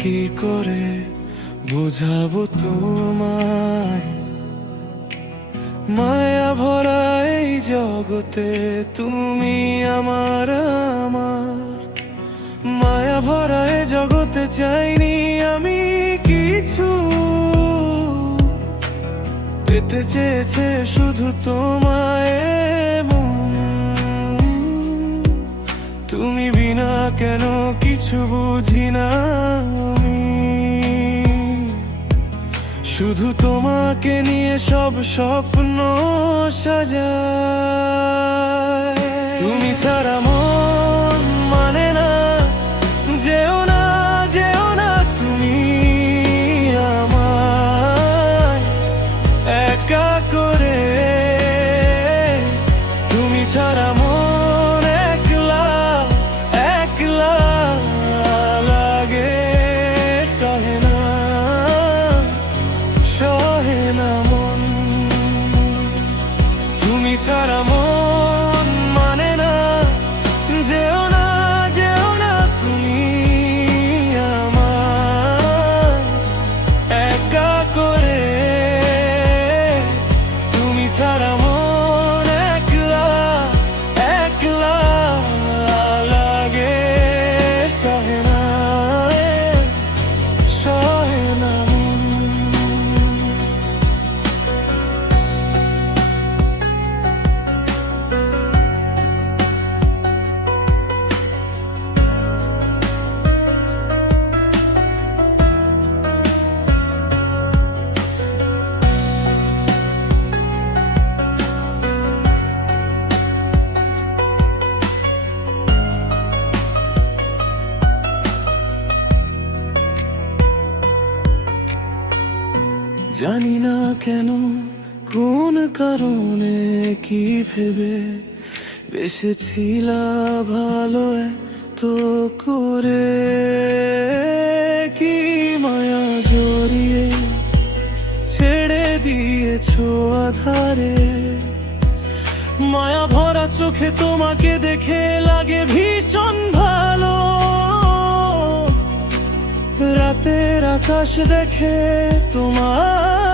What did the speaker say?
কি করে বোঝাবো তোমায়, মায়া ভরা এই জগতে তুমি আমার আমার। মায়া ভরা এই জগতে চাইনি আমি কিছু, পেতে চেয়েছে শুধু তোমায় মন। তুমি বিনা কেন কিছু বুঝি না আমি, শুধু তোমাকে নিয়ে সব স্বপ্ন সাজায়। তুমি ছাড়া মন মানে না, যেও না যেও না তুমি আমায় একা করে। তুমি ছাড়া মন একলা একলা লাগে, সহে না সহে না মন। তুমি ছাড়া মন মানে না, যেও না যেও না তুমি আমায় একা করে। তুমি ছাড়া মন একলা একলা লাগে, সহে না সহে না মন। জানি না কেন কোন কারণে কি ভেবে বেসেছিলা ভালো এত করে। কি মায়া জড়িয়ে ছেড়ে দিয়েছো আধারে, মায়া ভরা চোখে তোমাকে দেখে লাগে ভীষণ ভালো। রাতের আকাশ দেখে তোমার